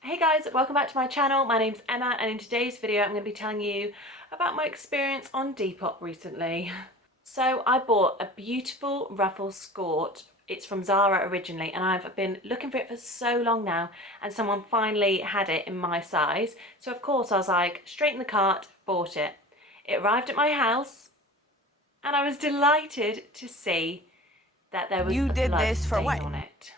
Hey guys, welcome back to my channel. My name's Emma and in today's video I'm going to be telling you about my experience on Depop recently. So I bought a beautiful ruffle skirt. It's from Zara originally and I've been looking for it for so long now and someone finally had it in my size. So of course I was like, straight in the cart, bought it. It arrived at my house and I was delighted to see that there was a blood stain on it.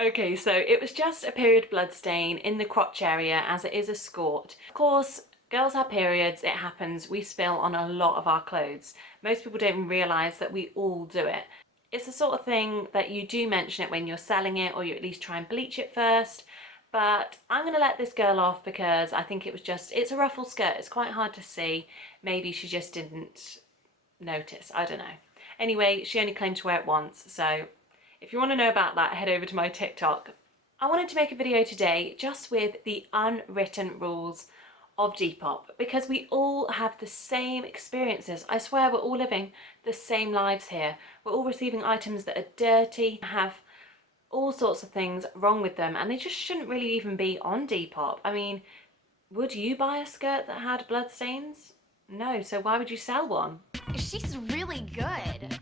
Okay, so it was just a period blood stain in the crotch area as it is a skirt. Of course, girls have periods, it happens, we spill on a lot of our clothes. Most people don't even realise that we all do it. It's the sort of thing that you do mention it when you're selling it or you at least try and bleach it first. But I'm going to let this girl off because I think it was just, it's a ruffle skirt, it's quite hard to see. Maybe she just didn't notice, I don't know. Anyway, she only claimed to wear it once, so if you want to know about that, head over to my TikTok. I wanted to make a video today just with the unwritten rules of Depop because we all have the same experiences. I swear we're all living the same lives here. We're all receiving items that are dirty, have all sorts of things wrong with them, and they just shouldn't really even be on Depop. I mean, would you buy a skirt that had bloodstains? No, so why would you sell one? She's really good.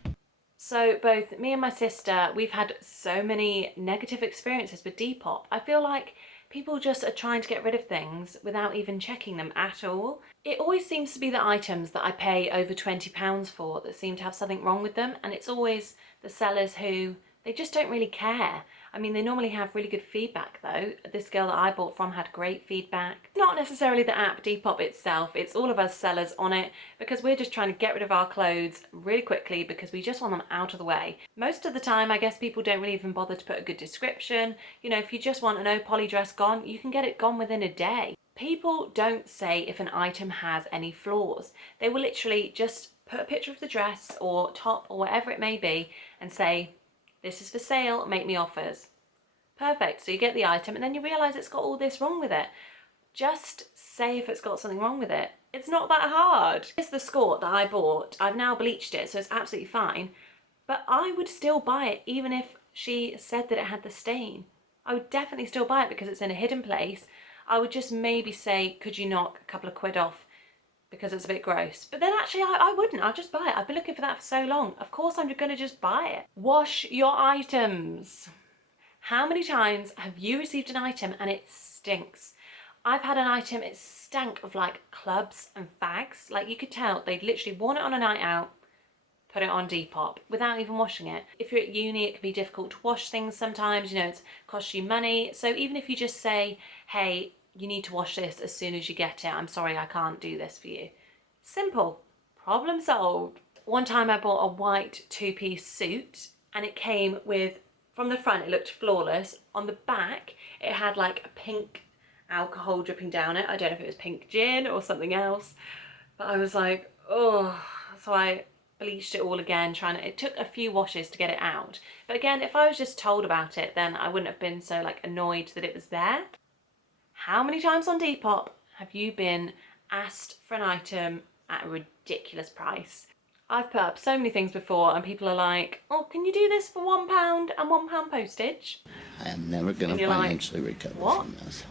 So both me and my sister, we've had so many negative experiences with Depop. I feel like people just are trying to get rid of things without even checking them at all. It always seems to be the items that I pay over £20 for that seem to have something wrong with them, and it's always the sellers who, they just don't really care. I mean, they normally have really good feedback though. This girl that I bought from had great feedback. Not necessarily the app Depop itself, it's all of us sellers on it because we're just trying to get rid of our clothes really quickly because we just want them out of the way. Most of the time, I guess people don't really even bother to put a good description. You know, if you just want an O poly dress gone, you can get it gone within a day. People don't say if an item has any flaws. They will literally just put a picture of the dress or top or whatever it may be and say, this is for sale, make me offers. Perfect, so you get the item and then you realise it's got all this wrong with it. Just say if it's got something wrong with it. It's not that hard. It's the skirt that I bought. I've now bleached it, so it's absolutely fine. But I would still buy it even if she said that it had the stain. I would definitely still buy it because it's in a hidden place. I would just maybe say, could you knock a couple of quid off because it's a bit gross. But then actually I wouldn't, I'd just buy it. I've been looking for that for so long. Of course I'm gonna just buy it. Wash your items. How many times have you received an item and it stinks? I've had an item, it stank of like clubs and fags. Like you could tell they'd literally worn it on a night out, put it on Depop without even washing it. If you're at uni, it can be difficult to wash things sometimes, you know, it costs you money. So even if you just say, hey, you need to wash this as soon as you get it. I'm sorry, I can't do this for you. Simple, problem solved. One time I bought a white two-piece suit and it came with, from the front it looked flawless. On the back it had like a pink alcohol dripping down it. I don't know if it was pink gin or something else, but I was like, oh, so I bleached it all again, it took a few washes to get it out. But again, if I was just told about it, then I wouldn't have been so like annoyed that it was there. How many times on Depop have you been asked for an item at a ridiculous price? I've put up so many things before and people are like, oh, can you do this for £1 and £1 postage? I am never going to financially recover from this.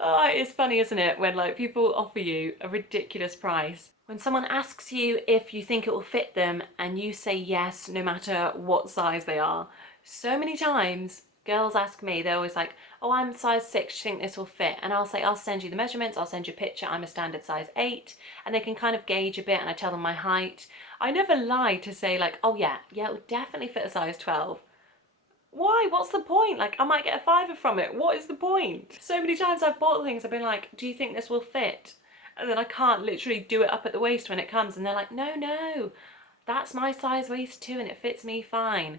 Oh, it's funny, isn't it, when like people offer you a ridiculous price. When someone asks you if you think it will fit them and you say yes no matter what size they are. So many times girls ask me, they're always like, oh, I'm size 6, do you think this will fit? And I'll say, I'll send you the measurements, I'll send you a picture, I'm a standard size 8. And they can kind of gauge a bit and I tell them my height. I never lie to say like, oh yeah, it will definitely fit a size 12. Why? What's the point? Like, I might get a fiver from it. What is the point? So many times I've bought things, I've been like, do you think this will fit? And then I can't literally do it up at the waist when it comes. And they're like, no, that's my size waist too and it fits me fine.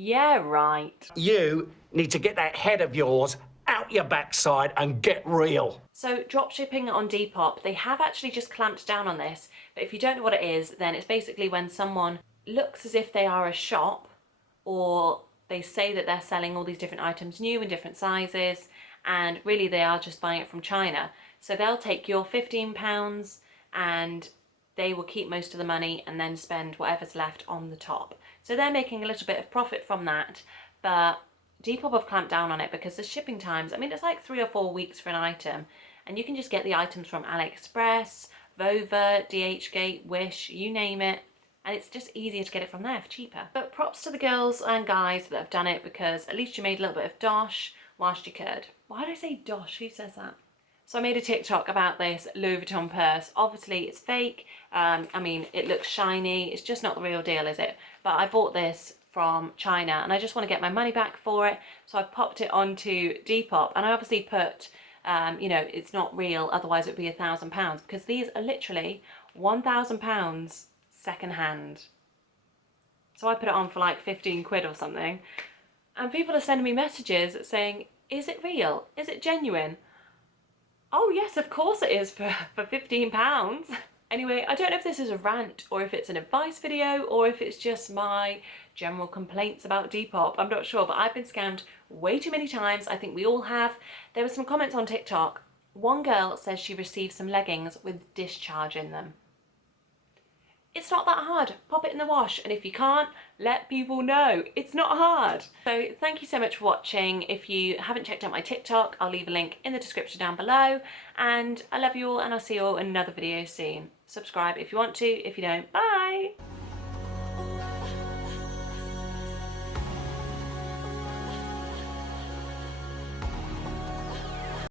Yeah, right. You need to get that head of yours out your backside and get real. So dropshipping on Depop, they have actually just clamped down on this. But if you don't know what it is, then it's basically when someone looks as if they are a shop or they say that they're selling all these different items new in different sizes and really they are just buying it from China. So they'll take your £15 and they will keep most of the money and then spend whatever's left on the top. So they're making a little bit of profit from that, but Depop have clamped down on it because the shipping times, I mean, it's like 3 or 4 weeks for an item, and you can just get the items from AliExpress, Vova, DHgate, Wish, you name it, and it's just easier to get it from there for cheaper. But props to the girls and guys that have done it, because at least you made a little bit of dosh whilst you could. Why did I say dosh? Who says that? So I made a TikTok about this Louis Vuitton purse. Obviously it's fake. I mean, it looks shiny. It's just not the real deal, is it? But I bought this from China and I just want to get my money back for it. So I popped it onto Depop, and I obviously put, you know, it's not real, otherwise it would be £1,000, because these are literally £1,000 second hand. So I put it on for like 15 quid or something. And people are sending me messages saying, is it real? Is it genuine? Oh yes, of course it is for £15. Anyway, I don't know if this is a rant or if it's an advice video or if it's just my general complaints about Depop. I'm not sure, but I've been scammed way too many times. I think we all have. There were some comments on TikTok. One girl says she received some leggings with discharge in them. It's not that hard. Pop it in the wash, and if you can't, let people know. It's not hard. So thank you so much for watching. If you haven't checked out my TikTok, I'll leave a link in the description down below. And I love you all, and I'll see you all in another video soon. Subscribe if you want to. If you don't, bye.